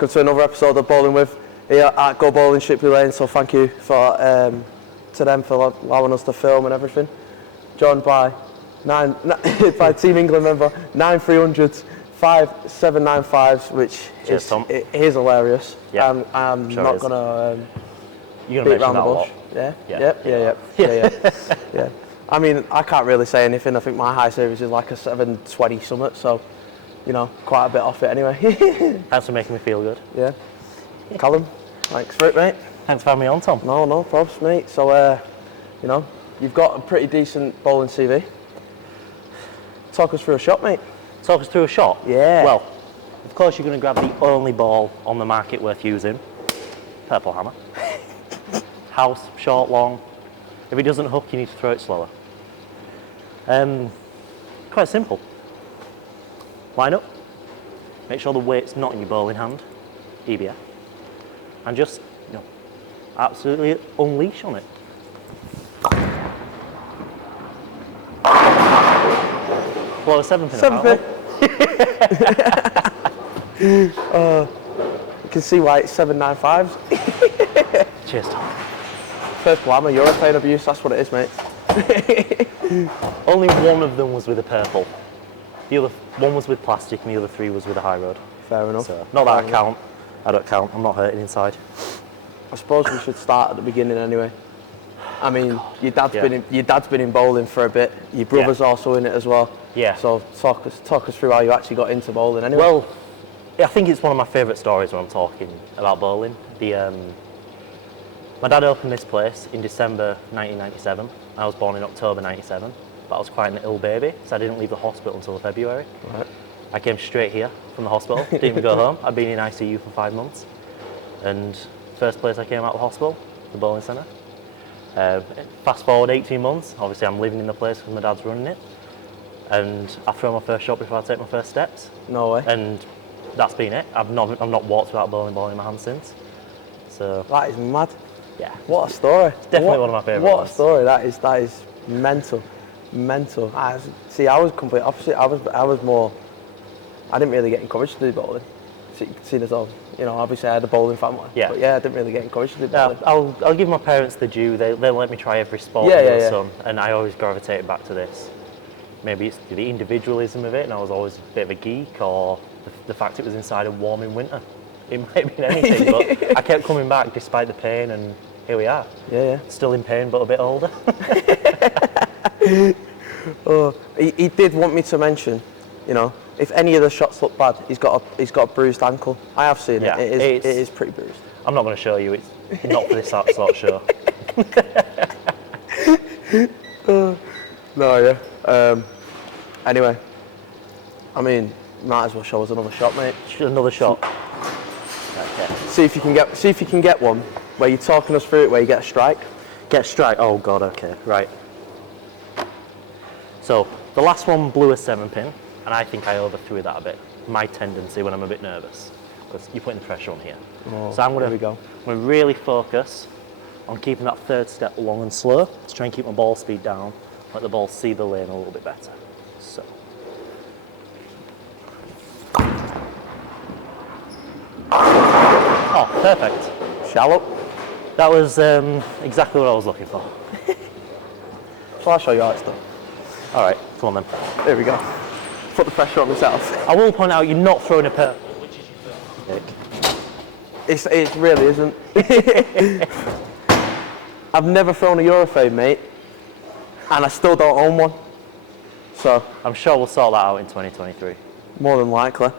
welcome to another episode of Bowling With here at Go Bowling Shipley Lane. So thank you for to them for allowing us to film and everything. Joined by by Team England member 9300s, 5795s, which is hilarious. Yeah, I'm sure not gonna you're gonna mention that a lot. Yeah. I mean, I can't really say anything. I think my high series is like a 720 summit, so you know, quite a bit off it anyway. Thanks for making me feel good. Yeah. Callum, thanks for it, mate. Thanks for having me on, Tom. No probs, mate. So, you know, you've got a pretty decent bowling CV. Talk us through a shot, mate. Talk us through a shot? Yeah. Well, of course you're going to grab the only ball on the market worth using. Purple hammer. House, short, long. If it doesn't hook, you need to throw it slower. Quite simple. Line up. Make sure the weight's not in your bowling hand. EBF. And just, you know, absolutely unleash on it. Blow a 7-pin. 7-pin. You can see why it's 795s. Cheers, Tom. First glamour, urethane abuse, that's what it is, mate. Only one of them was with a purple. The other one was with plastic and the other 3 was with a high road. Fair enough. So, not that I count. I don't count. I'm not hurting inside. I suppose we should start at the beginning anyway. I mean, your dad's been in bowling for a bit. Your brother's also in it as well. Yeah. So talk us through how you actually got into bowling anyway. Well, I think it's one of my favourite stories when I'm talking about bowling. My dad opened this place in December 1997. I was born in October 97, but I was quite an ill baby, so I didn't leave the hospital until February. Right. I came straight here from the hospital, didn't even go home. I'd been in ICU for 5 months. And first place I came out of the hospital, the bowling centre. Fast forward 18 months, obviously I'm living in the place because my dad's running it. And I throw my first shot before I take my first steps. No way. And that's been it. I've not walked without a bowling ball in my hand since. So that is mad. Yeah. What a story. It's definitely one of my favourite ones. What a story. That is mental. I was complete opposite. I didn't really get encouraged to do bowling. Seeing as though, you know, obviously I had a bowling family. Yeah. But yeah, I didn't really get encouraged to do bowling. I'll give my parents the due. They let me try every sport son, and I always gravitated back to this. Maybe it's the individualism of it, and I was always a bit of a geek, or the fact it was inside a warm in winter. It might have been anything, but I kept coming back despite the pain, and here we are. Yeah. Still in pain, but a bit older. He did want me to mention, you know, if any of the shots look bad, he's got a bruised ankle. I have seen it. It is pretty bruised. I'm not going to show you. It's not for this sort of show. Anyway, I mean, might as well show us another shot, mate. Another shot. Okay. See if you can get one where you're talking us through it, where you get a strike. Get a strike. Oh God. Okay. Right. So the last one blew a 7-pin, and I think I overthrew that a bit. My tendency when I'm a bit nervous, because you're putting the pressure on here. Oh, so I'm going to really focus on keeping that third step long and slow to try and keep my ball speed down, let the ball see the lane a little bit better. So. Oh, perfect. Shallow. That was exactly what I was looking for. So I'll show you how it's done. All right, come on then. There we go. Put the pressure on myself. I will point out you're not throwing a purple, which is your first pick. It really isn't. I've never thrown a urethane, mate, and I still don't own one. So I'm sure we'll sort that out in 2023. More than likely.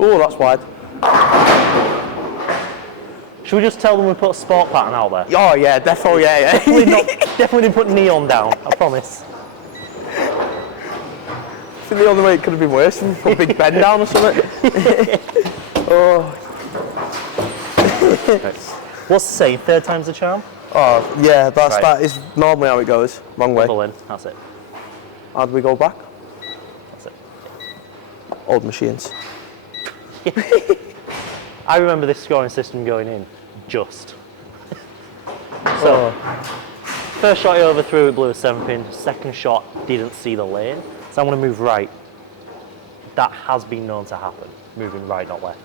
Oh, that's wide. Should we just tell them we put a sport pattern out there? Oh yeah, definitely, yeah. Definitely didn't put neon down, I promise. I think the only way it could have been worse if we put Big Ben down or something. Oh. What's the saying? 3rd time's the charm? Oh yeah, that is normally how it goes. Wrong way. Pull in, that's it. How do we go back? That's it. Old machines. I remember this scoring system going in, just. So, first shot he overthrew, it blew a 7-pin. Second shot didn't see the lane, so I'm going to move right. that has been known to happen, moving right, not left.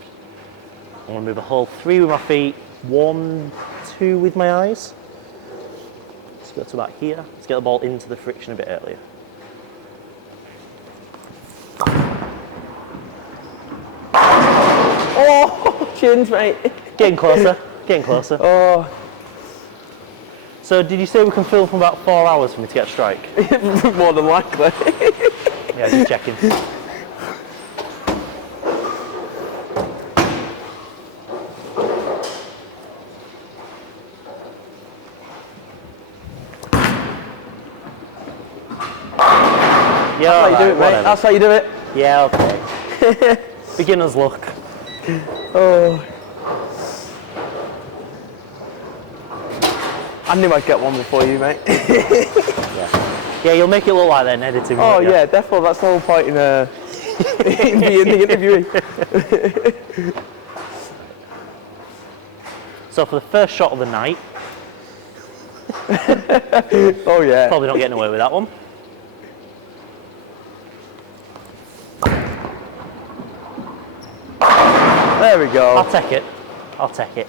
I'm going to move a hole 3 with my feet, 1, 2 with my eyes. Let's go to about here. Let's get the ball into the friction a bit earlier. Oh, chins, mate. Getting closer, getting closer. Oh. So did you say we can film for about 4 hours for me to get a strike? More than likely. Yeah, just checking. Yeah, that's how you do it, mate. That's how you do it. Yeah, okay. Beginner's luck. Oh. I knew I'd get one before you, mate. Yeah, you'll make it look like they're editing. Oh yeah, definitely. That's the whole point in being the interviewee. So for the first shot of the night. Oh yeah. Probably not getting away with that one. There we go. I'll take it. I'll take it.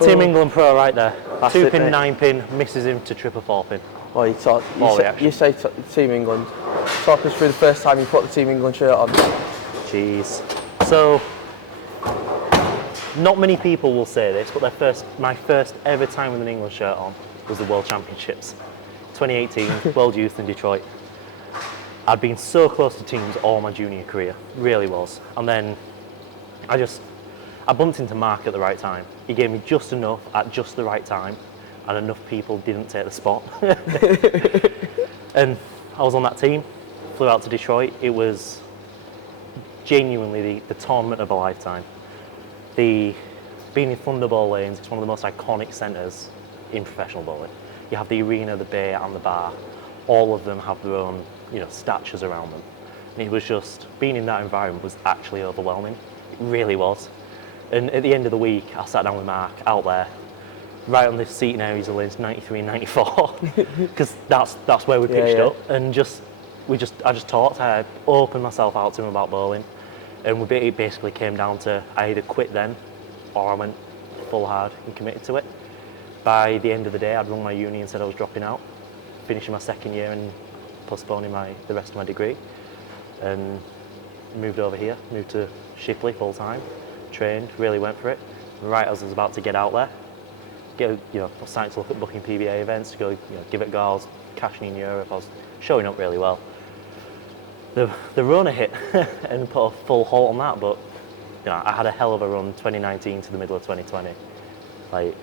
Team England Pro right there. That's 2 it, pin, mate. 9 pin, misses him to triple 4 pin. Well, you say Team England. Talk us through the first time you put the Team England shirt on. Jeez. So, not many people will say this, but my first ever time with an England shirt on was the World Championships. 2018, World Youth in Detroit. I'd been so close to teams all my junior career, really was. And then I bumped into Mark at the right time. He gave me just enough at just the right time, and enough people didn't take the spot. And I was on that team, flew out to Detroit. It was genuinely the tournament of a lifetime. Being in Thunderball lanes, it's one of the most iconic centres in professional bowling. You have the arena, the bay and the bar. All of them have their own statues around them. And it was just, being in that environment was actually overwhelming. It really was. And at the end of the week, I sat down with Mark out there, right on the seating areas of lanes 93 and 94, because that's where we pitched up. And I just talked. I opened myself out to him about bowling, and it basically came down to I either quit then, or I went full hard and committed to it. By the end of the day, I'd rung my uni and said I was dropping out, finishing my second year and postponing the rest of my degree, and moved over here, moved to Shipley full time. Trained, really went for it. Right as I was about to get out there, I was starting to look at booking PBA events to go, give it a go. I was cashing in Europe. I was showing up really well. The Rona hit and put a full halt on that, but I had a hell of a run 2019 to the middle of 2020. Like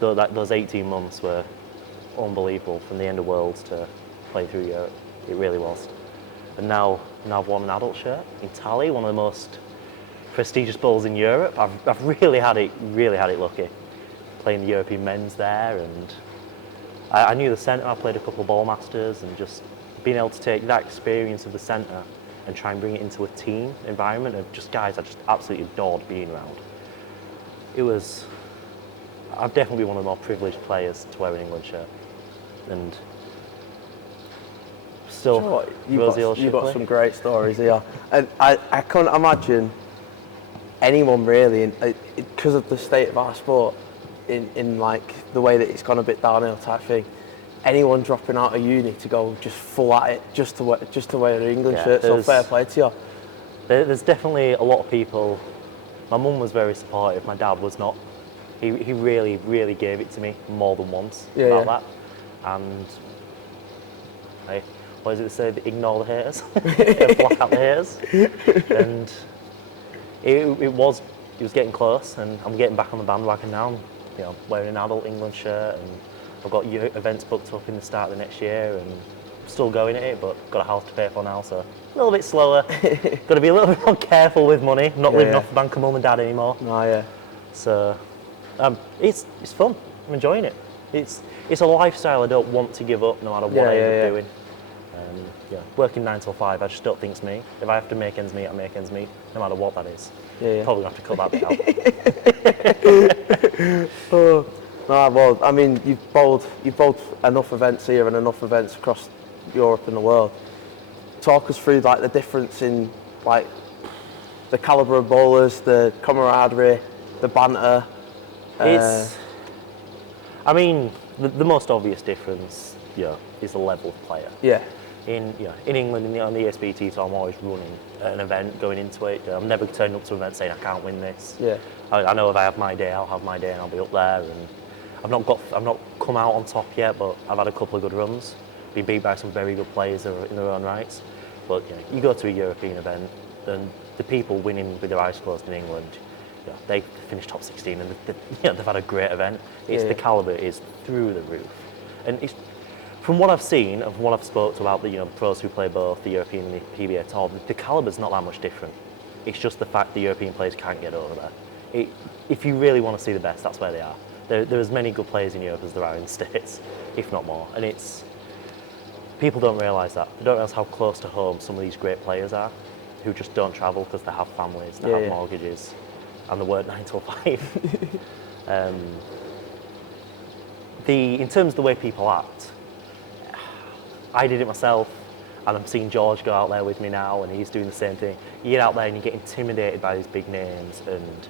those 18 months were unbelievable, from the end of Worlds to playing through Europe. It really was. And now I've won an adult shirt in Tally, one of the most prestigious bowls in Europe. I've really had it lucky, playing the European men's there, and I knew the centre. I played a couple of ball masters, and just being able to take that experience of the centre and try and bring it into a team environment of just guys I just absolutely adored being around. I've definitely been one of the more privileged players to wear an England shirt, and still, you've got some great stories here, and I can't imagine anyone really, because of the state of our sport, in like the way that it's gone a bit downhill type thing, anyone dropping out of uni to go just full at it just to wear an England shirt. So fair play to you. There's definitely a lot of people. My mum was very supportive. My dad was not. He really, really gave it to me more than once about that. And what is it they say? Ignore the haters, block out the haters. And it was getting close, and I'm getting back on the bandwagon now. I'm wearing an adult England shirt, and I've got events booked up in the start of the next year, and I'm still going at it, but got a house to pay for now, so a little bit slower. Got to be a little bit more careful with money. I'm not living off the bank of mum and dad anymore. Oh yeah. So it's fun. I'm enjoying it. It's a lifestyle I don't want to give up, no matter what I end up doing. Working 9 till 5, I just don't think it's me. If I have to make ends meet, I make ends meet, no matter what that is. Probably gonna have to cut that bit out. No, well, I mean, you've bowled enough events here and enough events across Europe and the world talk us through like the difference in like the calibre of bowlers, the camaraderie, the banter? I mean, the most obvious difference, is the level of player. Yeah. In England, on the EP2, so I'm always running an event going into it. I'm never turning up to an event saying I can't win this. Yeah. I know if I have my day, I'll have my day, and I'll be up there. And I've not come out on top yet, but I've had a couple of good runs. Been beat by some very good players in their own rights. But you go to a European event, and the people winning with their eyes closed in England, they finished top 16, and they've had a great event. The calibre is through the roof, and from what I've seen and from what I've spoke to about the pros who play both the European and the PBA tour, the calibre's not that much different. It's just the fact the European players can't get over there. If you really want to see the best, that's where they are. There are as many good players in Europe as there are in the States, if not more. And people don't realise that. They don't realise how close to home some of these great players are, who just don't travel because they have families, they have mortgages, and they work 9 till 5. In terms of the way people act, I did it myself, and I'm seeing George go out there with me now, and he's doing the same thing. You get out there and you get intimidated by these big names, and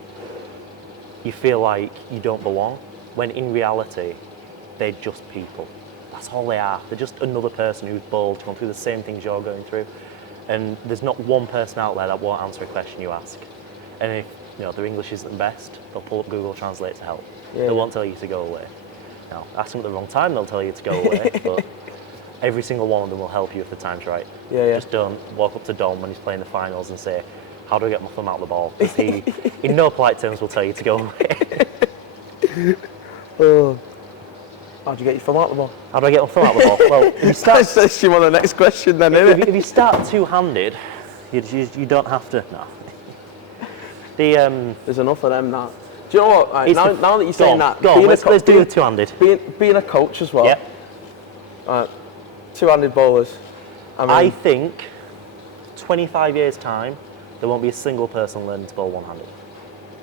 you feel like you don't belong, when in reality, they're just people. That's all they are. They're just another person who's bowled, gone through the same things you're going through. And there's not one person out there that won't answer a question you ask. And if their English isn't the best, they'll pull up Google Translate to help. They won't tell you to go away. Now, ask them at the wrong time, they'll tell you to go away, but every single one of them will help you if the time's right. Just don't walk up to Dom when he's playing the finals and say, how do I get my thumb out of the ball? Because he, in no polite terms, will tell you to go away. How do you get your thumb out of the ball? How do I get my thumb out of the ball? Well, if you start... That's you on the next question then, isn't it? If you start two-handed, you don't have to... No. There's enough of them now. Do you know what? Right, now that you're saying that... Go on, let's do the two-handed. Being a coach as well. Yep. Two-handed bowlers. I think 25 years' time, there won't be a single person learning to bowl one-handed.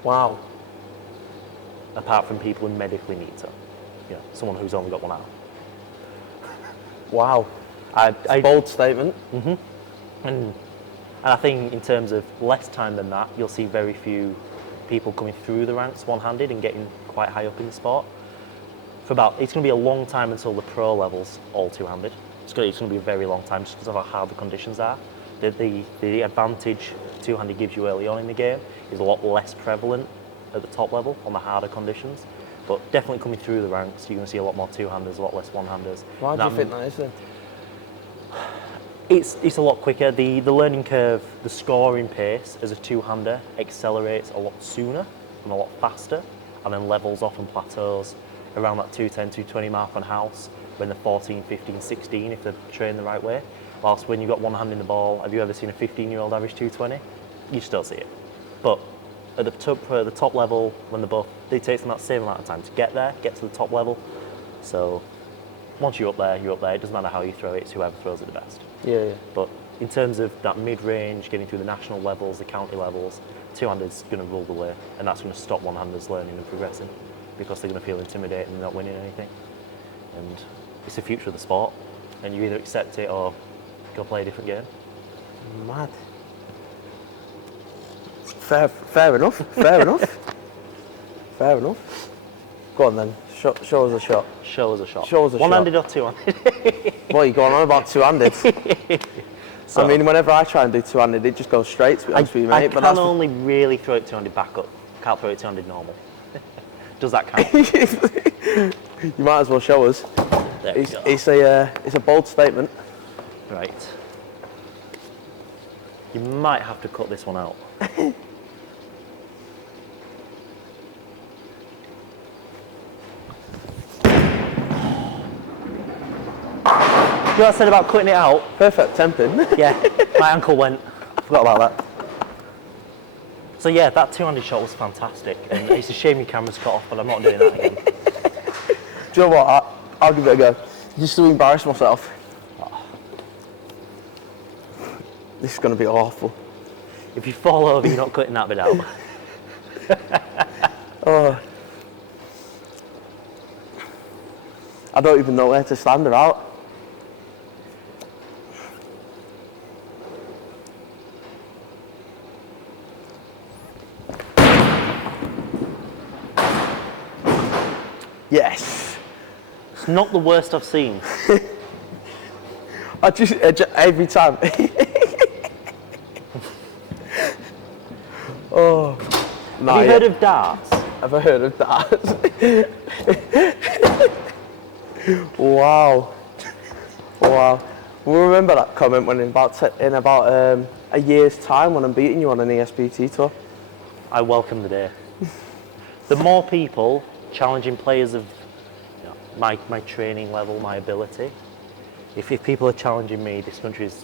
Wow. Apart from people who medically need to. Someone who's only got one arm. Wow. Bold statement. Mm-hmm. And I think in terms of less time than that, you'll see very few people coming through the ranks one-handed and getting quite high up in the sport. It's going to be a long time until the pro level's all two-handed. It's going to be a very long time just because of how hard the conditions are. The advantage two-handed gives you early on in the game is a lot less prevalent at the top level on the harder conditions. But definitely coming through the ranks, you're going to see a lot more two-handers, a lot less one-handers. Why do you think that is then? It's a lot quicker. The learning curve, the scoring pace as a two-hander accelerates a lot sooner and a lot faster, and then levels off and plateaus around that 210, 220 mark on house when they're 14, 15, 16 if they're trained the right way. Whilst when you've got one hand in the ball, have you ever seen a 15-year-old average 220? You still see it. But at the top level, when it takes them that same amount of time to get to the top level. So once you're up there, you're up there. It doesn't matter how you throw it, it's whoever throws it the best. Yeah. But in terms of that mid-range, getting through the national levels, the county levels, two-handers going to rule the way, and that's going to stop one-handers learning and progressing because they're going to feel intimidated and not winning anything. And it's the future of the sport, and you either accept it or go play a different game. Mad. Fair enough. Fair enough. Fair enough. Go on then. Show us a shot. Show us a shot. Show us a One-handed shot. or two-handed? What are you going on about two-handed? So, I mean, whenever I try and do two-handed, it just goes straight, to be honest with you, mate. I can only really throw it two-handed back up. Can't throw it two-handed normal. Does that count? You might as well show us. There we go. It's a bold statement. Right. You might have to cut this one out. You know what I said about cutting it out? Perfect temping. Yeah, my ankle went. Forgot about that. So yeah, that two-handed shot was fantastic, and it's a shame your camera's cut off, but I'm not doing that again. Do you know what? I'll give it a go. Just to embarrass myself. This is going to be awful. If you fall over, you're not cutting that bit out. Oh. I don't even know where to stand her out. Yes. It's not the worst I've seen. I just every time. Oh. Have you heard of darts? Have I heard of darts? Wow. Wow. We'll remember that comment when in about a year's time when I'm beating you on an ESPT tour. I welcome the day. The more people challenging players of my training level, my ability. If people are challenging me, this country is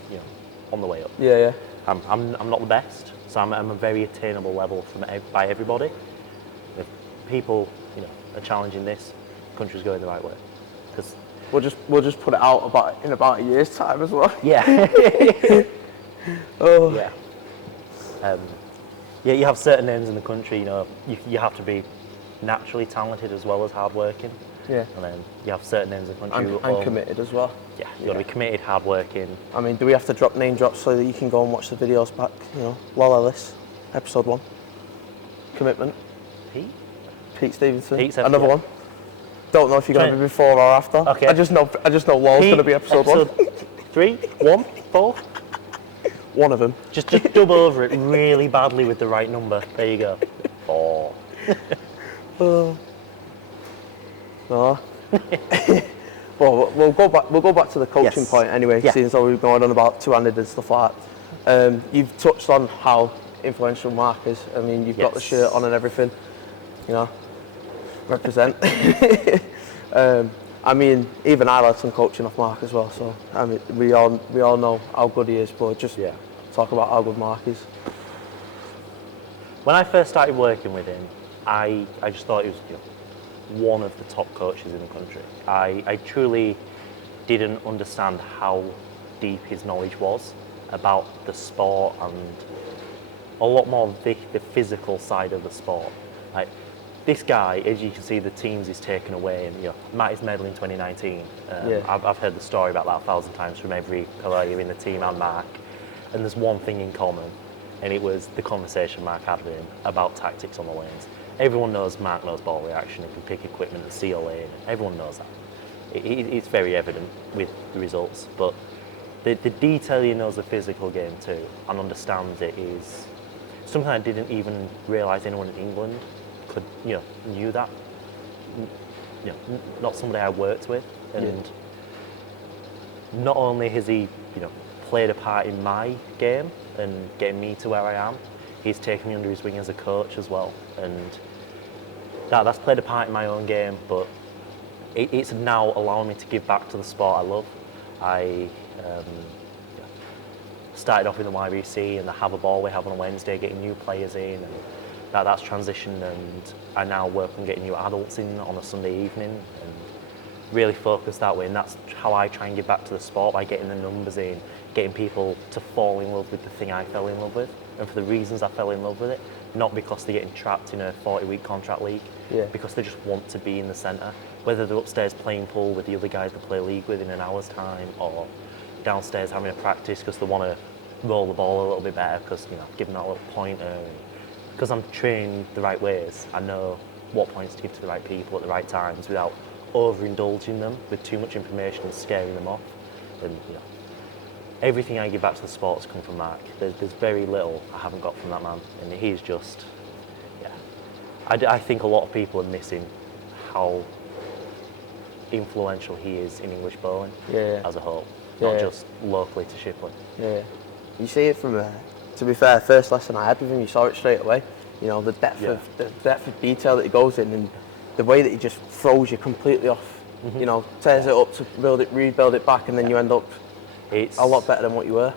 on the way up. Yeah. I'm not the best, so I'm a very attainable level by everybody. If people are challenging this, the country's going the right way. Because we'll just put it out in about a year's time as well. Yeah. Oh. Yeah. Yeah, you have certain names in the country. You have to be naturally talented as well as hardworking. Yeah. And then you have certain names in the country. And committed as well. Yeah, you've got to be committed, hardworking. I mean, do we have to drop name drops so that you can go and watch the videos back? Lol Ellis, episode 1. Commitment. Pete Stevenson. Another one. Don't know if you're going to be before or after. Okay. I just know Lol's going to be episode 1. 3, 1, 4. One of them. Just dub over it really badly with the right number. There you go. 4. No. Well, we'll go back to the coaching point anyway, seeing as though we've gone on about two-handed and stuff like that. You've touched on how influential Mark is. I mean, you've got the shirt on and everything. Represent. I mean, even I had some coaching off Mark as well. So I mean, we all know how good he is, but just talk about how good Mark is. When I first started working with him, I just thought he was one of the top coaches in the country. I truly didn't understand how deep his knowledge was about the sport and a lot more of the physical side of the sport. Like, this guy, as you can see, the teams he's taken away, and Matty's medal in 2019. I've heard the story about that 1,000 times from every player in the team and Mark. And there's one thing in common, and it was the conversation Mark had with him about tactics on the lanes. Everyone knows Mark knows ball reaction, he can pick equipment and see a lane. Everyone knows that. It's very evident with the results, but the detail he knows the physical game too and understands it is something I didn't even realise anyone in England could, knew that. Not somebody I worked with, and not only has he, played a part in my game and getting me to where I am, he's taken me under his wing as a coach as well, and that's played a part in my own game, but it's now allowing me to give back to the sport I love. I started off in the YBC and the Have a Ball we have on a Wednesday, getting new players in, and that's transitioned, and I now work on getting new adults in on a Sunday evening and really focus that way, and that's how I try and give back to the sport, by getting the numbers in, getting people to fall in love with the thing I fell in love with, and for the reasons I fell in love with it, not because they're getting trapped in a 40-week contract league, because they just want to be in the centre, whether they're upstairs playing pool with the other guys they play league with in an hour's time, or downstairs having a practice because they want to roll the ball a little bit better because give them that little pointer. Because I'm trained the right ways, I know what points to give to the right people at the right times without overindulging them with too much information and scaring them off. And everything I give back to the sport has come from Mark. There's very little I haven't got from that man, and he's just, I think a lot of people are missing how influential he is in English bowling as a whole, not just locally to Shipley. Yeah, you see it from to be fair, first lesson I had with him, you saw it straight away. The depth of detail that he goes in, and the way that he just throws you completely off. Tears it up to rebuild it back, and then you end up a lot better than what you were.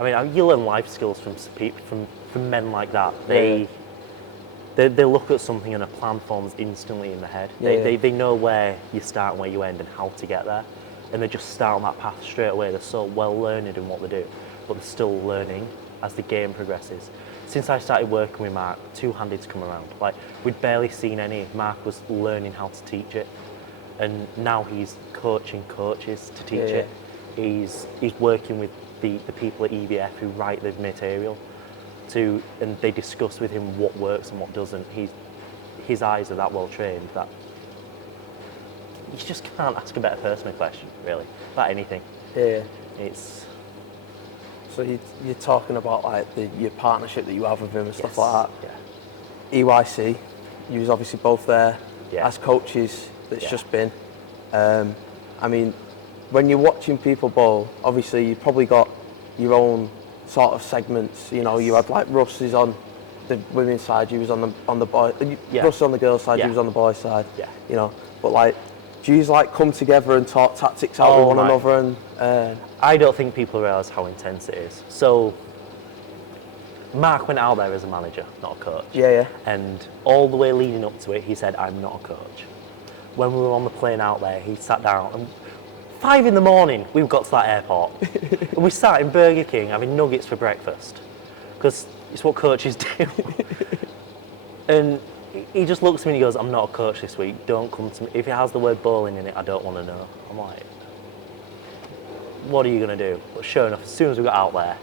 I mean, you learn life skills from men like that. They look at something and a plan forms instantly in the head. They know where you start and where you end and how to get there, and they just start on that path straight away. They're so well learned in what they do, but they're still learning as the game progresses. Since I started working with Mark, two-handed's come around. Like, we'd barely seen any. Mark was learning how to teach it, and now he's coaching coaches to teach it. He's working with the people at EVF who write the material, and they discuss with him what works and what doesn't. His eyes are that well trained that you just can't ask a better personal question, really, about anything. Yeah. It's... So you're talking about like your partnership that you have with him and stuff like that. Yeah. EYC, you was obviously both there as coaches. That's just been. I mean, when you're watching people bowl, obviously you probably got your own sort of segments. You know, you had like Russ is on the women's side, you was on the boy. Russ on the girls' side, you was on the boys' side. Yeah. You know, but like, do you like come together and talk tactics out with one another? And I don't think people realise how intense it is. So Mark went out there as a manager, not a coach. Yeah. And all the way leading up to it, he said, "I'm not a coach." When we were on the plane out there, he sat down and 5 a.m, we got to that airport. And we sat in Burger King having nuggets for breakfast. Because it's what coaches do. And he just looks at me and he goes, "I'm not a coach this week, don't come to me. If it has the word bowling in it, I don't want to know." I'm like, what are you going to do? But sure enough, as soon as we got out there,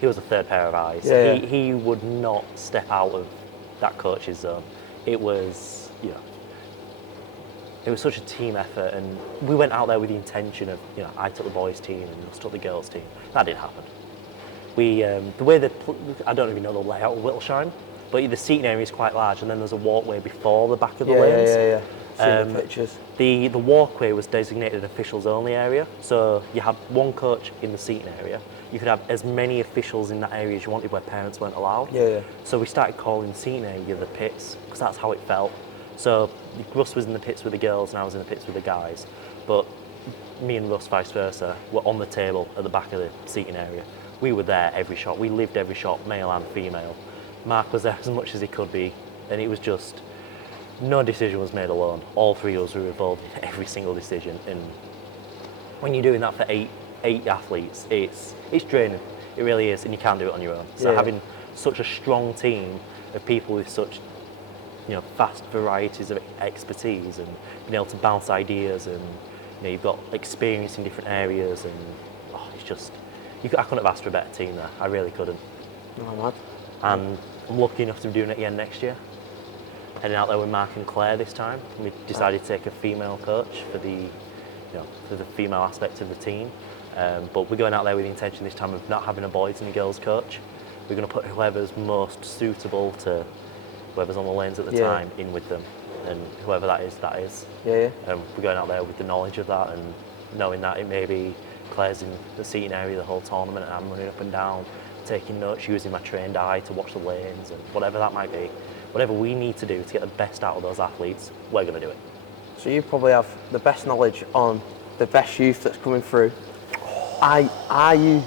he was a third pair of eyes. He would not step out of that coach's zone. It was, it was such a team effort, and we went out there with the intention of, I took the boys' team and Russ took the girls' team. That didn't happen. We, the way I don't even know the layout of Whittleshire, but the seating area is quite large, and then there's a walkway before the back of the lanes. Yeah. Seen the pictures. The walkway was designated an officials only area, so you had one coach in the seating area. You could have as many officials in that area as you wanted, where parents weren't allowed. Yeah. So we started calling the seating area the pits, because that's how it felt. So Russ was in the pits with the girls and I was in the pits with the guys, but me and Russ, vice versa, were on the table at the back of the seating area. We were there every shot. We lived every shot, male and female. Mark was there as much as he could be, and it was just, no decision was made alone. All three of us were involved in every single decision, and when you're doing that for eight athletes, it's draining. It really is, and you can't do it on your own. So having such a strong team of people with such vast varieties of expertise and being able to bounce ideas, and you've got experience in different areas, and it's just, I couldn't have asked for a better team there. I really couldn't. Oh, mad. And I'm lucky enough to be doing it again next year. Heading out there with Mark and Claire this time. We decided to take a female coach for the female aspect of the team. But we're going out there with the intention this time of not having a boys and a girls coach. We're going to put whoever's most suitable to whoever's on the lanes at the time in with them, and whoever that is. Yeah. We're going out there with the knowledge of that, and knowing that it may be Claire's in the seating area the whole tournament, and I'm running up and down, taking notes, using my trained eye to watch the lanes, and whatever that might be. Whatever we need to do to get the best out of those athletes, we're going to do it. So you probably have the best knowledge on the best youth that's coming through. Are you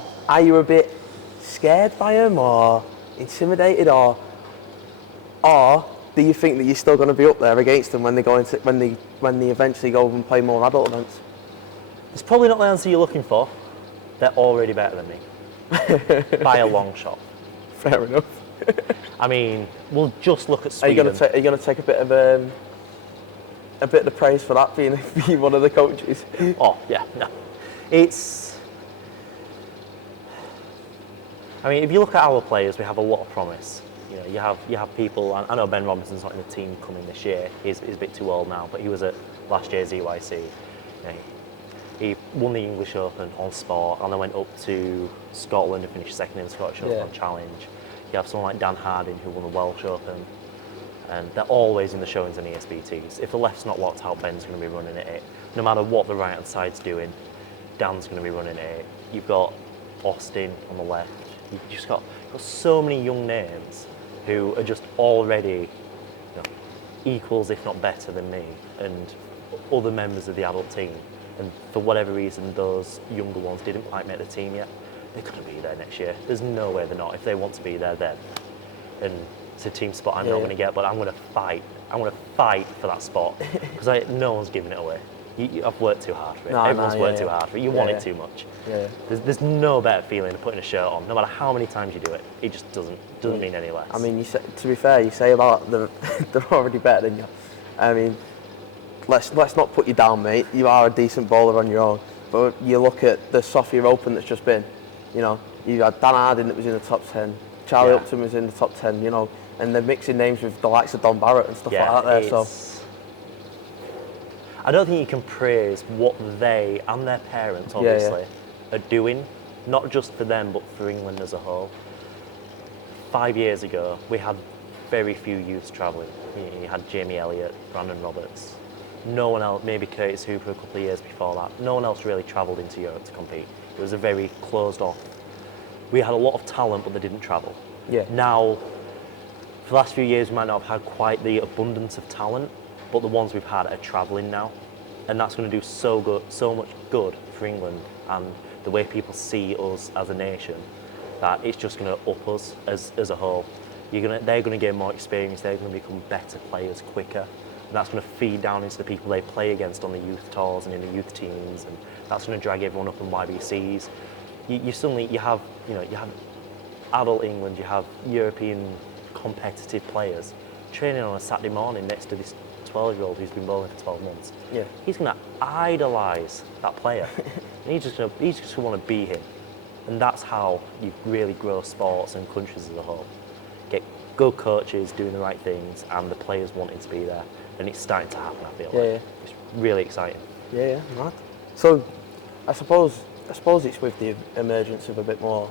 a bit scared by them, or intimidated, or do you think that you're still going to be up there against them when they eventually go and play more adult events? It's probably not the answer you're looking for. They're already better than me by a long shot. Fair enough. I mean, we'll just look at Sweden. Are you going to take a bit of the praise for that, being one of the coaches? Oh yeah, no. I mean, if you look at our players, we have a lot of promise. You have people. I know Ben Robinson's not in the team coming this year. He's a bit too old now, but he was at last year's EYC. He won the English Open on sport, and then went up to Scotland and finished second in the Scottish Open Challenge. You have someone like Dan Harding, who won the Welsh Open, and they're always in the showings and ESBTs. If the left's not locked out, Ben's going to be running at it. No matter what the right-hand side's doing, Dan's going to be running at it. You've got Austin on the left. You've just got so many young names who are just already equals, if not better than me, and other members of the adult team. And for whatever reason, those younger ones didn't quite make the team yet. They're going to be there next year. There's no way they're not. If they want to be there, then. And it's a team spot I'm not going to get, but I'm going to fight. I'm going to fight for that spot, because no one's giving it away. I've worked too hard for it. Everyone's worked too hard for it. You want it too much. Yeah. There's no better feeling than putting a shirt on. No matter how many times you do it, it just doesn't mean any less. I mean, to be fair, you say about they're already better than you. I mean, let's not put you down, mate. You are a decent bowler on your own. But you look at the Sofia Open that's just been. You had Dan Harding that was in the top 10. Charlie Upton was in the top 10. And they're mixing names with the likes of Don Barrett and stuff like that there. So I don't think you can praise what they and their parents, obviously, are doing, not just for them, but for England as a whole. 5 years ago, we had very few youths travelling. You had Jamie Elliott, Brandon Roberts. No one else, maybe Curtis Hooper a couple of years before that. No one else really travelled into Europe to compete. It was a very closed off. We had a lot of talent, but they didn't travel. Yeah. Now, for the last few years, we might not have had quite the abundance of talent, but the ones we've had are travelling now. And that's going to do so much good for England and the way people see us as a nation, that it's just going to up us as a whole. They're going to gain more experience, they're going to become better players quicker, and that's going to feed down into the people they play against on the youth tours and in the youth teams, and that's going to drag everyone up in YBCs. You have adult England, you have European competitive players training on a Saturday morning next to this 12-year-old who's been bowling for 12 months. Yeah. He's going to idolise that player. And he's just going to want to be him. And that's how you really grow sports and countries as a whole. Get good coaches doing the right things and the players wanting to be there. And it's starting to happen, I feel like. It's really exciting. Yeah, mad. So, I suppose it's with the emergence of a bit more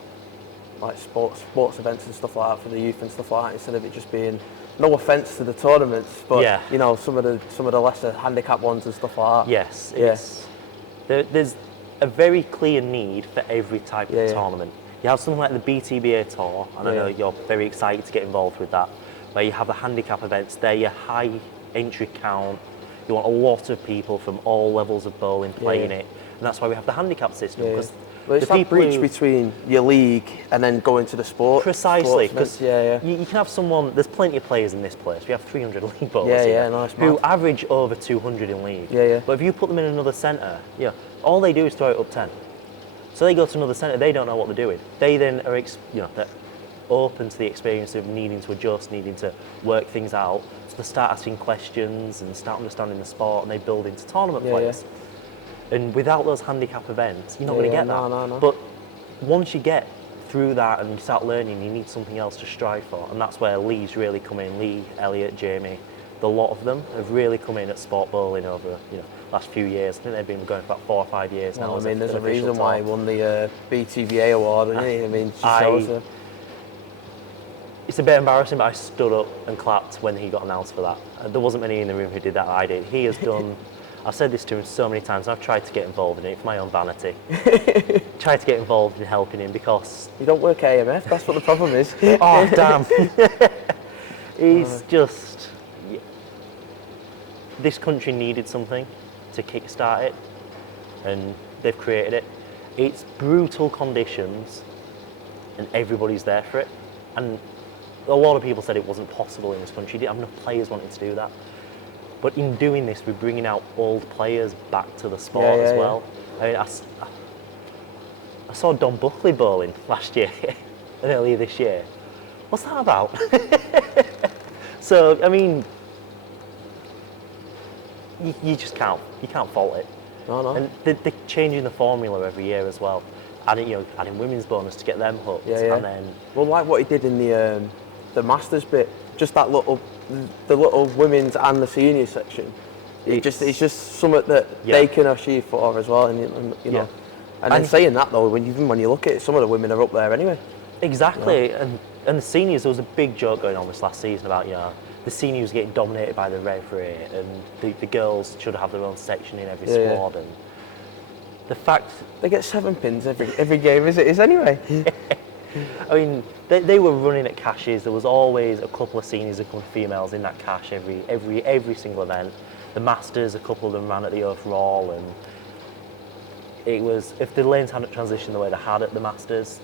like sports events and stuff like that for the youth and stuff like that, instead of it just being, no offence to the tournaments, but you know, some of the lesser handicap ones and stuff like that. Yes, there's a very clear need for every type of tournament. You have something like the BTBA tour, and I know you're very excited to get involved with that, where you have the handicap events. They're your high entry count. You want a lot of people from all levels of bowling playing it, and that's why we have the handicap system. Well, it's that bridge between your league and then going to the sport. Precisely, because you can have someone. There's plenty of players in this place. We have 300 league bowlers here, nice, who average over 200 in league. But if you put them in another centre, all they do is throw it up 10. So they go to another centre. They don't know what they're doing. They then are, they're open to the experience of needing to adjust, needing to work things out. So they start asking questions and start understanding the sport, and they build into tournament players. And without those handicap events, you're not going to get that. No. But once you get through that and you start learning, you need something else to strive for. And that's where Lee's really come in. Lee, Elliot, Jamie, the lot of them have really come in at sport bowling over last few years. I think they've been going for about 4 or 5 years now. I mean, there's a reason why he won the BTBA award, isn't he? I mean, it's a bit embarrassing, but I stood up and clapped when he got announced for that. There wasn't many in the room who did that. I did. He has done. I've said this to him so many times. I've tried to get involved in it for my own vanity. Tried to get involved in helping him because you don't work AMF. That's what the problem is. Oh damn! He's just. This country needed something to kickstart it, and they've created it. It's brutal conditions, and everybody's there for it. And a lot of people said it wasn't possible in this country. You didn't have enough players wanting to do that. But in doing this, we're bringing out old players back to the sport as well. I mean, I saw Don Buckley bowling last year and earlier this year. What's that about? So, I mean, you just can't fault it. No. And they're changing the formula every year as well. Adding women's bonus to get them hooked. And then, well, like what he did in the Masters bit, just that the little women's and the senior section. It's just something that they can achieve for as well, and you know. And then saying that though, even when you look at it, some of the women are up there anyway. Exactly, and the seniors, there was a big joke going on this last season about the seniors getting dominated by the referee, and the girls should have their own section in every squad, and the fact they get 7 pins every game as it is anyway. I mean, they were running at caches. There was always a couple of seniors and a couple of females in that cache every single event. The Masters, a couple of them ran at the overall, and it was, if the lanes hadn't transitioned the way they had at the Masters,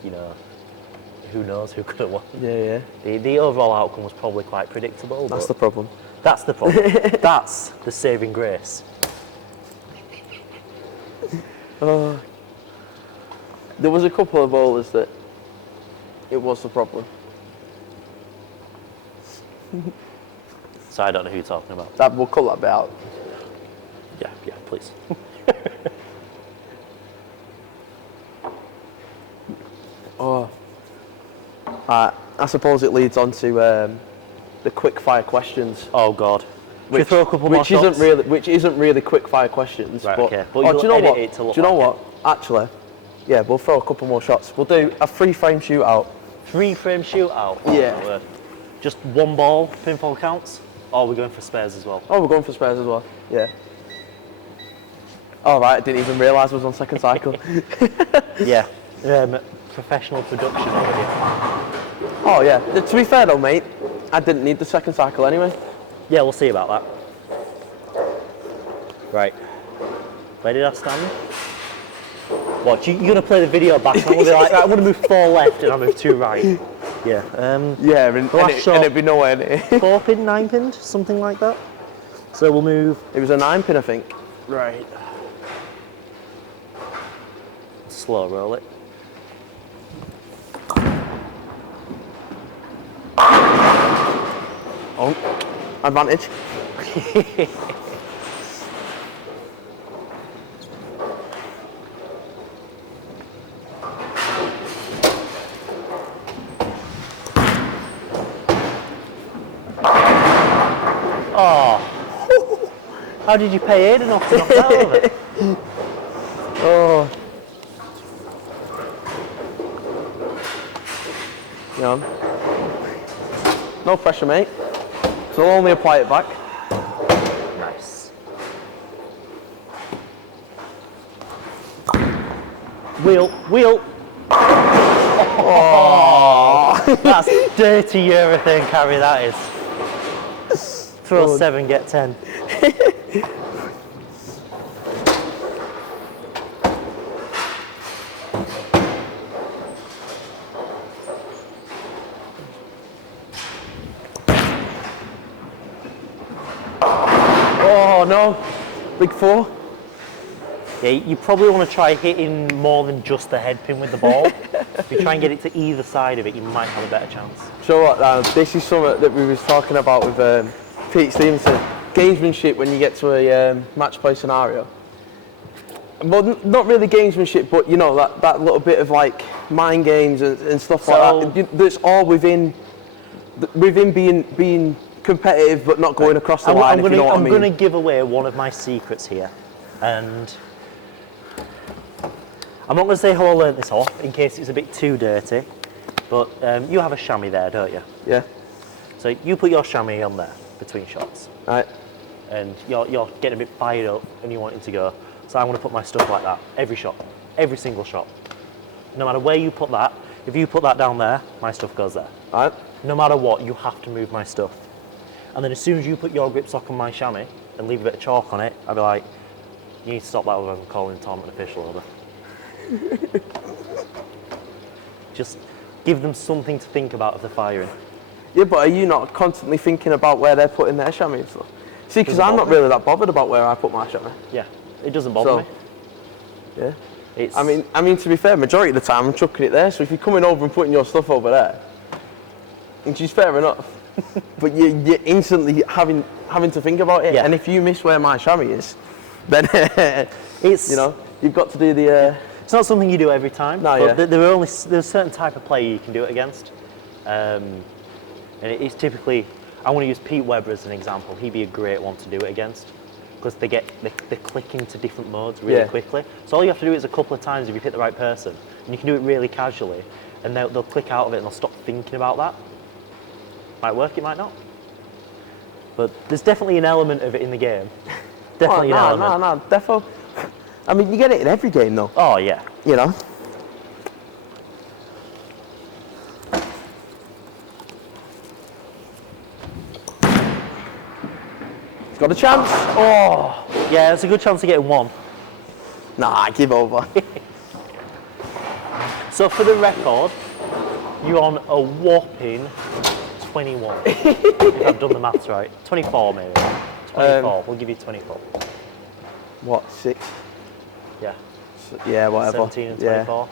who knows who could have won. The overall outcome was probably quite predictable. That's the problem. That's the problem. That's the saving grace. There was a couple of bowlers that it was the problem. So I don't know who you're talking about. We'll cut that bit out. Yeah, please. I suppose it leads on to the quick fire questions. Oh God. we throw a couple more shots? Which isn't really quick fire questions. Right, but, okay. But do you know what? Do you know what? Actually, yeah, we'll throw a couple more shots. We'll do a 3-frame shootout. 3-frame shootout? Oh, yeah. Just one ball, pinfall counts? Or are we going for spares as well? Oh, we're going for spares as well. Yeah. All right, I didn't even realise I was on second cycle. Yeah. Professional production over here. Oh yeah. To be fair though, mate, I didn't need the second cycle anyway. Yeah, we'll see about that. Right. Where did I stand? What, you're going to play the video back and I'm going to be like, right, I'm going to move 4 left and I'll move 2 right. Yeah. Yeah, and it'd be nowhere near. 4 pin, 9 pin, something like that. So we'll move. It was a 9 pin, I think. Right. Slow roll it. Oh, advantage. Oh. How did you pay Aiden off to knock that over? Oh. Yeah. No pressure, mate. So I'll only apply it back. Nice. Wheel. Oh. That's dirty urethane carry, that is. Throw 7, get 10. Oh no, big 4. Yeah, you probably want to try hitting more than just the head pin with the ball. If you try and get it to either side of it, you might have a better chance. So what, this is something that we was talking about with Pete Stevenson. Gamesmanship when you get to a match play scenario. Well, not really gamesmanship, but you know, that little bit of like mind games and stuff like that. That's all within being competitive but not going across the line, if you know what I mean. I'm going to give away one of my secrets here, and I'm not going to say how I learnt this off in case it's a bit too dirty, but you have a chamois there, don't you? Yeah. So you put your chamois on there between shots. Right. And you're getting a bit fired up and you want it to go. So I'm going to put my stuff like that every shot, every single shot. No matter where you put that, if you put that down there, my stuff goes there. Right. No matter what, you have to move my stuff. And then as soon as you put your grip sock on my chamois and leave a bit of chalk on it, I'll be like, you need to stop that with I'm calling Tom an official over. Just give them something to think about if they're firing. Yeah, but are you not constantly thinking about where they're putting their chamois and stuff? See, because I'm not really that bothered about where I put my chamois. Yeah, it doesn't bother me. Yeah. I mean, to be fair, majority of the time I'm chucking it there. So if you're coming over and putting your stuff over there, which is fair enough, but you're instantly having to think about it. Yeah. And if you miss where my chamois is, then it's you've got to do the. It's not something you do every time. No, but there's a certain type of player you can do it against, and it's typically. I want to use Pete Webber as an example. He'd be a great one to do it against because they click into different modes really quickly. So all you have to do is a couple of times if you hit the right person, and you can do it really casually, and they'll click out of it and they'll stop thinking about that. Might work, it might not. But there's definitely an element of it in the game. Definitely an element. No, defo. I mean, you get it in every game though. Oh yeah. You know. He's got a chance. Oh, yeah, it's a good chance of getting one. Nah, give over. So for the record, you're on a whopping 21. If I've done the maths right. 24 maybe. 24, we'll give you 24. What, 6? Yeah. Yeah, whatever. 17 and 24.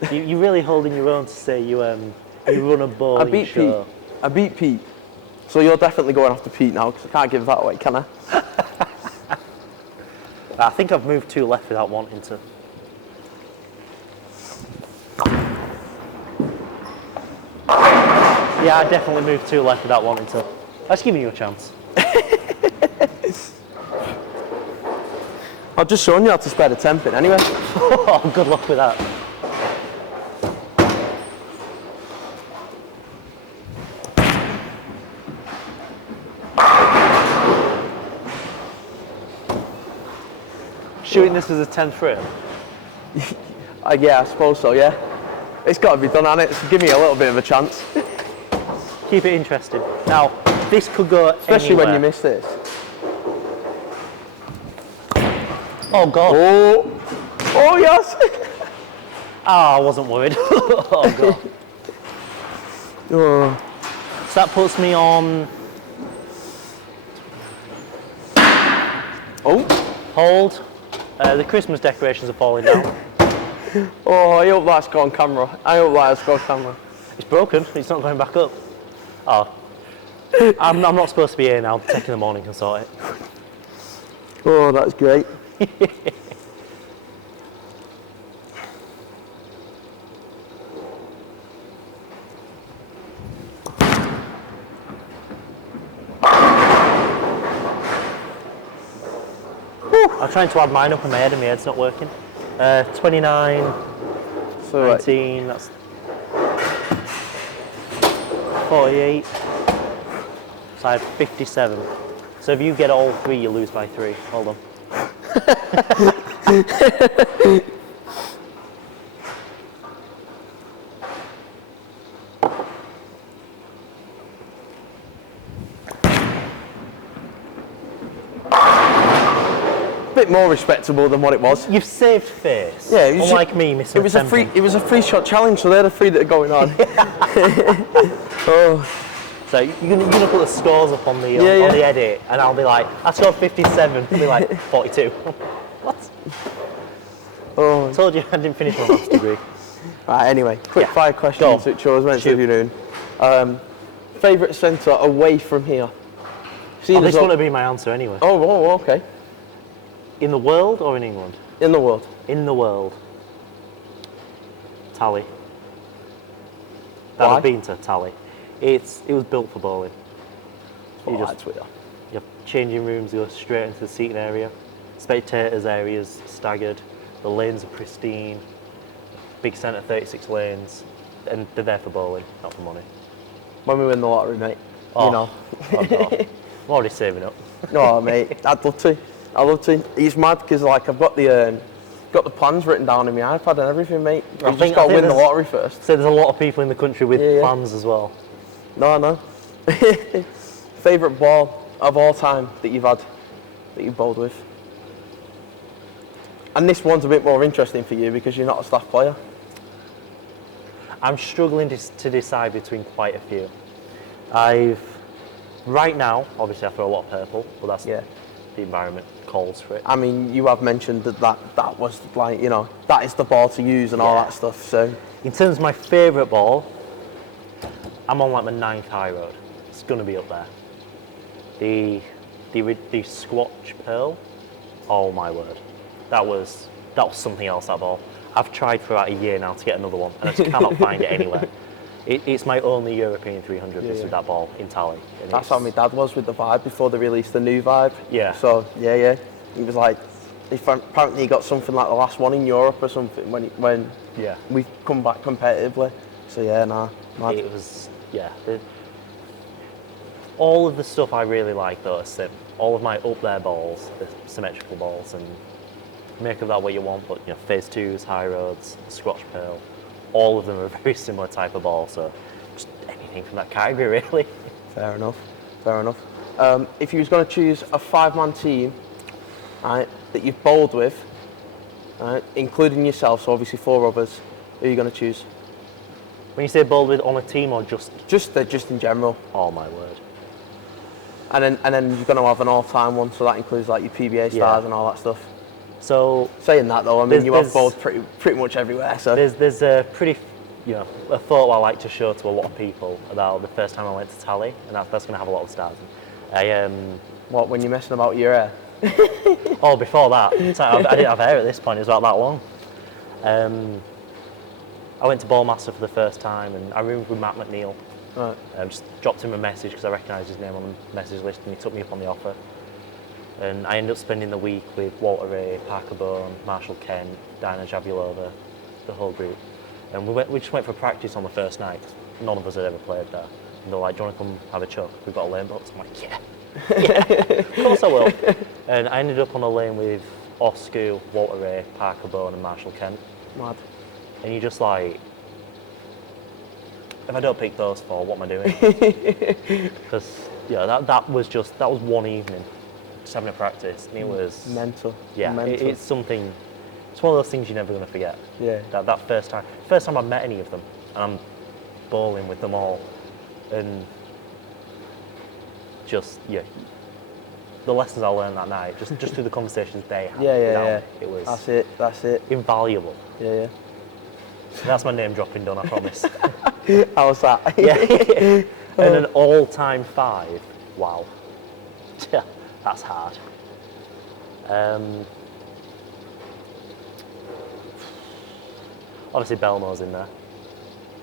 Yeah. You're really holding your own to say you run a bowling show. I beat Pete. So you're definitely going after Pete now, because I can't give that away, can I? I think I've moved 2 left without wanting to. Yeah, I definitely moved 2 left without wanting to. Let's give you a chance. I've just shown you how to spare the 10 pin anyway. Oh, good luck with that. Shooting this as a 10th frame? Yeah, I suppose so, yeah. It's got to be done, hasn't it? So give me a little bit of a chance. Keep it interesting. Now, this could go especially anywhere. when you miss this. Oh, God. Oh yes! I wasn't worried. Oh, God. Oh. So that puts me on... Oh. Hold. The Christmas decorations are falling down. Oh, I hope that's got on camera. I hope that's got on camera. It's broken. It's not going back up. Oh. I'm not supposed to be here now. I'll take in the morning and sort it. Oh, that's great. I'm trying to add mine up in my head and my head's not working. 29, So 19, that's 48. So I have 57. So if you get all 3, you lose by 3. Hold on. bit more respectable than what it was. You've saved face. Yeah, it was unlike me missing it was a free. It was a free shot challenge, so they're the 3 that are going on. Oh. So you're gonna put the scores up on the on the edit, and I'll be like, I scored 57. I'll be like 42. What? Oh. I told you I didn't finish my maths degree. Right. Anyway, quick fire questions, which I was meant to be doing. Favourite centre away from here? This wouldn't be my answer anyway. Oh, okay. In the world or in England? In the world. In the world. Tally. Why? I've been to Tally. It was built for bowling. You have changing rooms, you go straight into the seating area. Spectators areas staggered. The lanes are pristine. Big centre, 36 lanes, and they're there for bowling, not for money. When we win the lottery, mate. Oh, you know. Oh God. I'm already saving up. No, mate. I'd love to. It's mad because like I've got the plans written down in my iPad and everything, mate. You just got to win the lottery first. So there's a lot of people in the country with plans as well. No. Favourite ball of all time that you've had, that you've bowled with? And this one's a bit more interesting for you because you're not a staff player. I'm struggling to decide between quite a few. Right now, obviously I throw a lot of purple, but that's the environment calls for it. I mean, you have mentioned that was like, you know, that is the ball to use and all that stuff, so. In terms of my favourite ball, I'm on like my 9th high road. It's going to be up there. The Squatch Pearl, oh my word. That was something else, that ball. I've tried for about a year now to get another one, and I just cannot find it anywhere. It's my only European 300 with that ball in Tally. That's how my dad was with the Vibe before they released the new Vibe. Yeah. So, he was like, apparently he got something like the last one in Europe or something when we come back competitively. So, mad. It was, all of the stuff I really like though is all of my up there balls, the symmetrical balls, and make of that what you want, but you know, phase 2s, high roads, Scotch Pearl, all of them are a very similar type of ball, so just anything from that category really. Fair enough. If you was going to choose a 5-man team, right, that you've bowled with, right, including yourself, so obviously 4 others, who are you going to choose? When you say bowled with on a team or just? Just in general. Oh my word. And then you're going to have an all-time one, so that includes like your PBA stars and all that stuff. So saying that though, I mean you have bowled pretty much everywhere. So there's a pretty, a photo I like to show to a lot of people about the first time I went to Tally, and that's going to have a lot of stars. What, when you're messing about your hair? Oh, before that, I didn't have hair at this point. It was about that long. I went to Bowlmaster for the first time, and I roomed with Matt McNeil, Right. Just dropped him a message because I recognised his name on the message list, and he took me up on the offer. And I ended up spending the week with Walter Ray, Parker Bone, Marshall Kent, Diana Javulova, the whole group. And we just went for practice on the first night, 'cause none of us had ever played there. And they're like, do you want to come have a chuck? We've got a lane box. I'm like, yeah, of course I will. And I ended up on a lane with Oscar, Walter Ray, Parker Bone and Marshall Kent. Mad. And you're just like, if I don't pick those four, what am I doing? Because that was one evening, just having a practice, and it was mental. Yeah, mental. It's something. It's one of those things you're never going to forget. Yeah. That first time I met any of them, and I'm bowling with them all, and just the lessons I learned that night, just through the conversations they had. Yeah. It was. That's it. Invaluable. Yeah. That's my name dropping done, I promise. How's that? Yeah. And an all-time 5. Wow. Yeah, that's hard. Obviously Belmore's in there.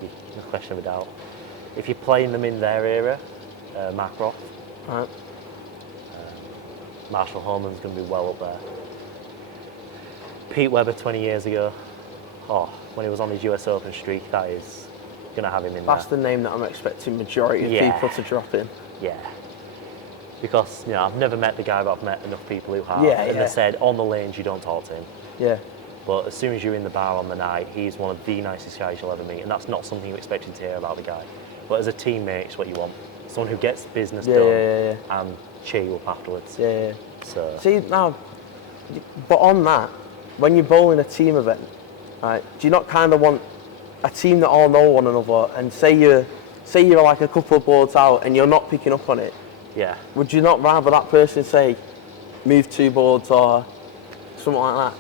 No question of a doubt. If you're playing them in their era, Mark Roth. Right. Marshall Holman's going to be well up there. Pete Webber 20 years ago. When he was on his US Open streak, that is going to have him in That's there. the name that I'm expecting majority of people to drop in. Yeah. Because I've never met the guy, but I've met enough people who have. Yeah, and they said on the lanes you don't talk to him. Yeah. But as soon as you're in the bar on the night, he's one of the nicest guys you'll ever meet, and that's not something you expected to hear about the guy. But as a teammate, it's what you want. Someone who gets business done and cheer you up afterwards. Yeah. So. See now, but on that, when you're bowling a team event, right? Do you not kind of want a team that all know one another, and say you're like a couple of boards out and you're not picking up on it? Yeah. Would you not rather that person say, move 2 boards or something like that?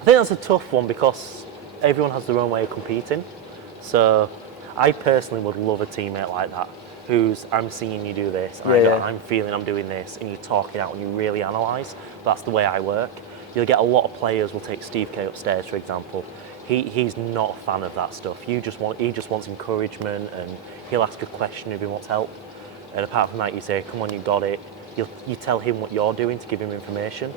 I think that's a tough one because everyone has their own way of competing. So I personally would love a teammate like that, who's, I'm seeing you do this, and I'm feeling I'm doing this, and you talk it out and you really analyse. That's the way I work. You'll get a lot of players, we'll take Steve K upstairs for example. He's not a fan of that stuff. He just wants encouragement, and he'll ask a question if he wants help. And apart from that, you say, come on, you got it. You tell him what you're doing to give him information,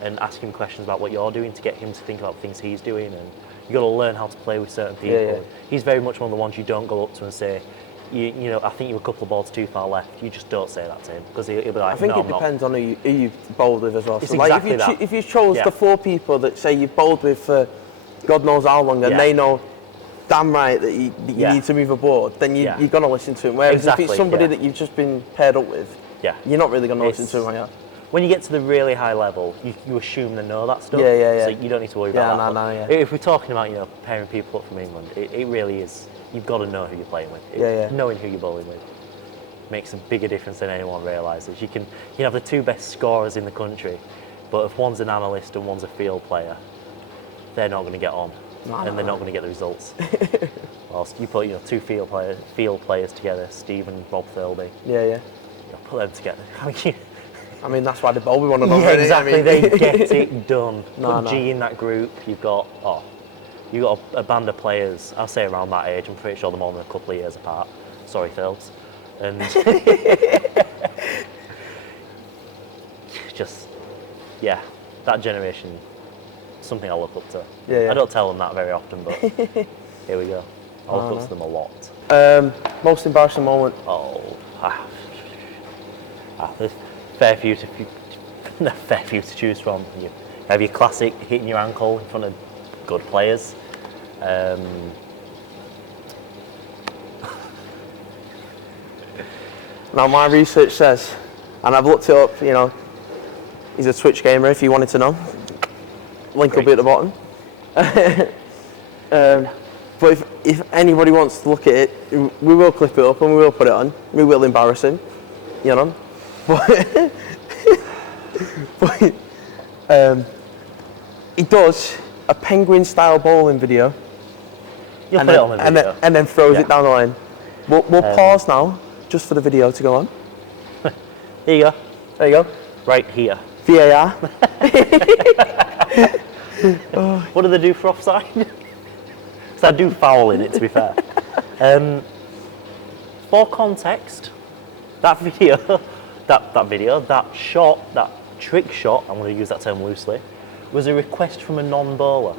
and ask him questions about what you're doing to get him to think about things he's doing. And you've got to learn how to play with certain people. Yeah. He's very much one of the ones you don't go up to and say, you know, I think you're a couple of balls too far left. You just don't say that to him, because he'll be like, I think no, it depends on who you bowled with as well. It's So like exactly that. if you chose the 4 people that say you've bowled with for God knows how long, and they know damn right that you need to move a board, then you're going to listen to him. Whereas if it's somebody that you've just been paired up with, you're not really going to listen to him, are you? When you get to the really high level, you assume they know that stuff. Yeah. So you don't need to worry about that. No. If we're talking about pairing people up from England, it really is. You've got to know who you're playing with. Knowing who you're bowling with makes a bigger difference than anyone realises. You can have the 2 best scorers in the country, but if one's an analyst and one's a field player, they're not going to get on, and they're not going to get the results. Whilst you put 2 field players together, Steve and Rob Thirlby. Yeah. Put them together. I mean, that's why they bowl with one another. Yeah, exactly. I mean, they get it done. No. G in that group. You've got a band of players. I'll say around that age. I'm pretty sure they're more than a couple of years apart. Sorry, Phils. And that generation. Something I look up to. Yeah. I don't tell them that very often, but here we go. I look up to them a lot. Most embarrassing moment? There's fair few to choose from. You have your classic hitting your ankle in front of good players. Now my research says, and I've looked it up, he's a Twitch gamer if you wanted to know. Link will be at the bottom. But if anybody wants to look at it, we will clip it up and we will put it on. We will embarrass him, But, he does a penguin-style bowling video. You'll put it on the video. And then throws it down the line. We'll pause now, just for the video to go on. There you go. There you go. Right here. VAR. What do they do for offside? Because I do foul in it, to be fair. For context, that video, that shot, that trick shot, I'm going to use that term loosely, was a request from a non-bowler.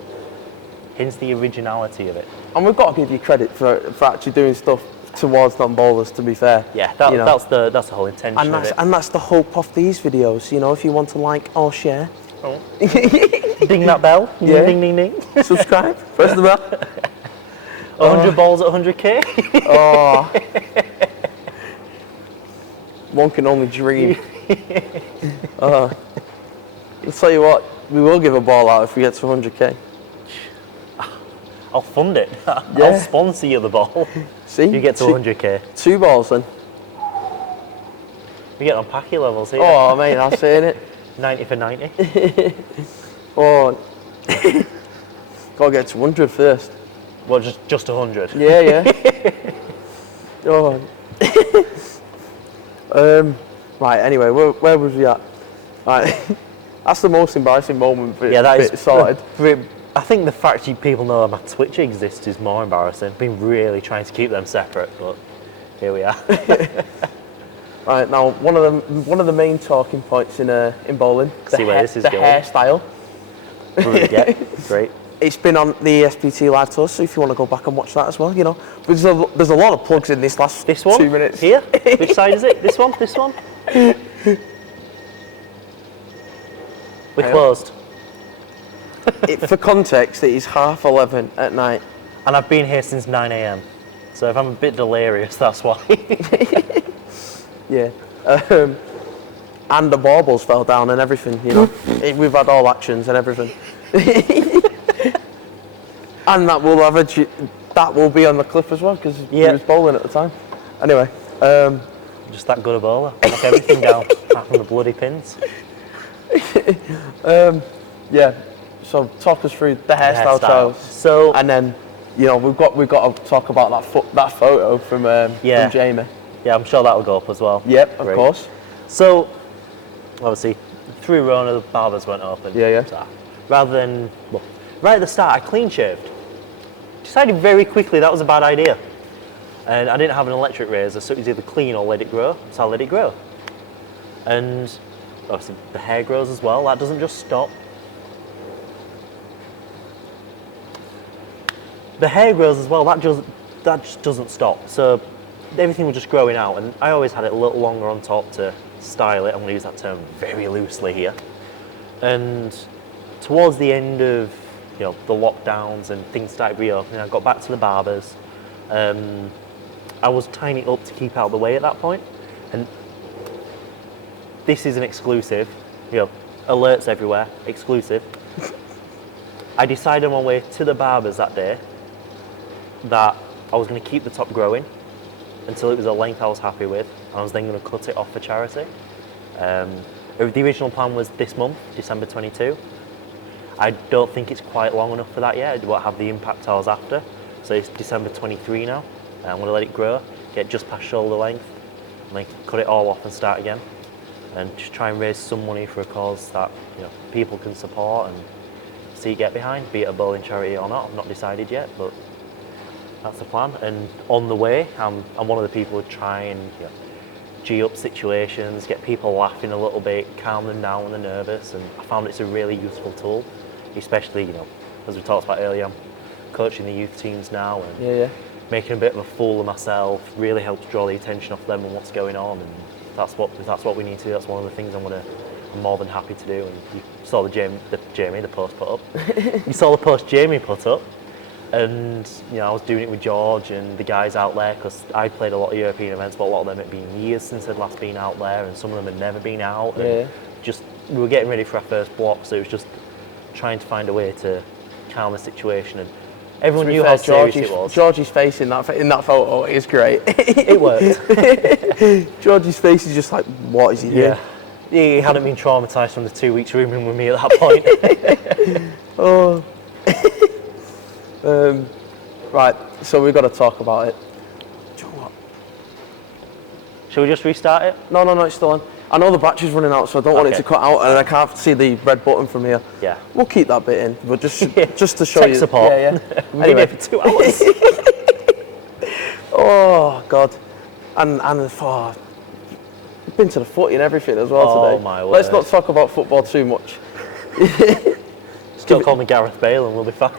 Hence the originality of it. And we've got to give you credit for actually doing stuff towards non-bowlers, to be fair. Yeah, that's the whole intention of it. And that's the hope of these videos, you know, if you want to like or share. Oh. Ding that bell. Yeah. Ding, ding, ding. Subscribe. Press the bell. 100 balls at 100k. Oh. One can only dream. I'll tell you what, we will give a ball out if we get to 100k. I'll fund it. Yeah. I'll sponsor you the ball. See? You get to 100k. 2 balls then. We get on packy levels here. Oh, mate, that's it. 90 for 90. Oh. Gotta get to 100 first. Well, just 100. Yeah. Oh. Right, anyway, where was we at? Right. That's the most embarrassing moment for that is sorted. I think the fact people know my Twitch exists is more embarrassing. I've been really trying to keep them separate, but here we are. Right, now one of the main talking points in bowling, the hairstyle. Yeah, great. It's been on the SPT live tour, so if you want to go back and watch that as well, you know. There's a lot of plugs in this last 2 minutes. Here? Which side is it? This one? This one? We're closed. For context, it is 11:30 at night. And I've been here since 9 a.m. So if I'm a bit delirious, that's why. Yeah. And the baubles fell down and everything, you know. We've had all actions and everything. And that will be on the clip as well, because he was bowling at the time. Anyway. Just that good a bowler. Knock everything down, apart from the bloody pins. Yeah. So talk us through the hairstyle trials. So, and then, you know, we've got to talk about that photo from Jamie. Yeah, I'm sure that'll go up as well. Yep, of course. So, obviously, through Rona, the barbers weren't open. Yeah. So, rather than, right at the start, I clean shaved. Decided very quickly that was a bad idea. And I didn't have an electric razor, so it was either clean or let it grow. So I let it grow. And obviously the hair grows as well. That doesn't just stop. The hair grows as well. That just doesn't stop. So everything was just growing out, and I always had it a little longer on top to style it. I'm going to use that term very loosely here. And towards the end of the lockdowns and things started reopening, I got back to the barbers. I was tying it up to keep out of the way at that point, and this is an exclusive. Alerts everywhere, exclusive. I decided on my way to the barbers that day that I was going to keep the top growing until it was a length I was happy with. I was then going to cut it off for charity. The original plan was this month, December 22. I don't think it's quite long enough for that yet. It won't have the impact I was after. So it's December 23 now. I'm going to let it grow, get just past shoulder length, and then cut it all off and start again. And just try and raise some money for a cause that people can support and see get behind, be it a bowling charity or not. I've not decided yet, but that's the plan. And on the way, I'm one of the people who try and G up situations, get people laughing a little bit, calm them down when they're nervous. And I found it's a really useful tool, especially as we talked about earlier. I'm coaching the youth teams now, and making a bit of a fool of myself really helps draw the attention off them and what's going on. And that's what we need to do. That's one of the things I'm more than happy to do. And you saw the post put up. You saw the post Jamie put up. And I was doing it with George and the guys out there, because I played a lot of European events, but a lot of them had been years since they'd last been out there, and some of them had never been out. And we were getting ready for our first block, so it was just trying to find a way to calm the situation. And everyone knew how serious it was. George's face in that photo is great. It worked. George's face is just like, what is he doing? He hadn't been traumatised from the 2 weeks rooming with me at that point. Oh. Right, so we've got to talk about it. Do you know what? Shall we just restart it? No, it's still on. I know the battery's running out, so I don't want it to cut out, and I can't see the red button from here. Yeah. We'll keep that bit in, but just to show Tech you. support. Yeah. We've been here for 2 hours. Oh, God. And oh, I've been to the footy and everything as well today. Oh my word. Let's not talk about football too much. Still call me Gareth Bale and we'll be fine.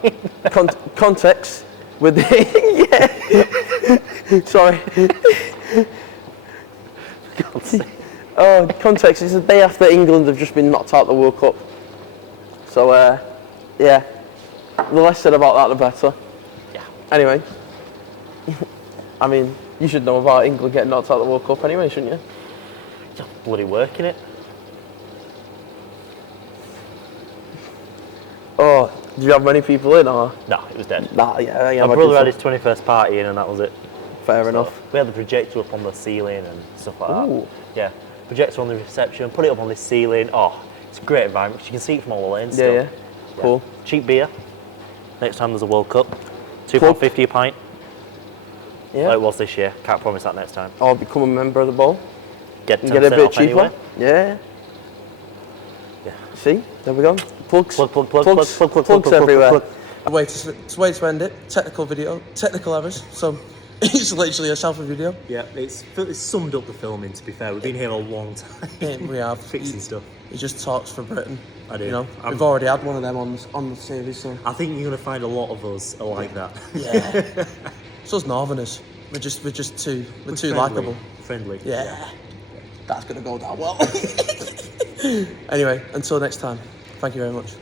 Context with the sorry. Context. It's the day after England have just been knocked out the World Cup. So yeah, the less said about that, the better. Yeah. Anyway, I mean, you should know about England getting knocked out the World Cup anyway, shouldn't you? Just bloody working it. Oh, did you have many people in, or? No, it was dead. Nah, yeah. My brother had his 21st party in and that was it. Fair enough. We had the projector up on the ceiling and stuff like Ooh. that. Yeah, projector on the reception, put it up on this ceiling. Oh, it's a great environment. You can see it from all the lanes still. Yeah. Cool. Cheap beer. Next time there's a World Cup. £2.50 a pint. Yeah. Like it was this year. Can't promise that next time. Or become a member of the bowl. Get 10% a bit off cheaper. anyway. Yeah. See, there we go. Plugs. Plugs Everywhere. Way to end it. Technical errors. So it's literally a selfie video. Yeah, it's summed up the filming. To be fair, we've been here a long time. Yeah, we have fixing stuff. He just talks for Britain. I do. You know, we've already had one of them on the series. So I think you're gonna find a lot of us are like that. Yeah. So us Northerners. We're too likeable. Friendly. Yeah. That's gonna go down well. Anyway, until next time. Thank you very much.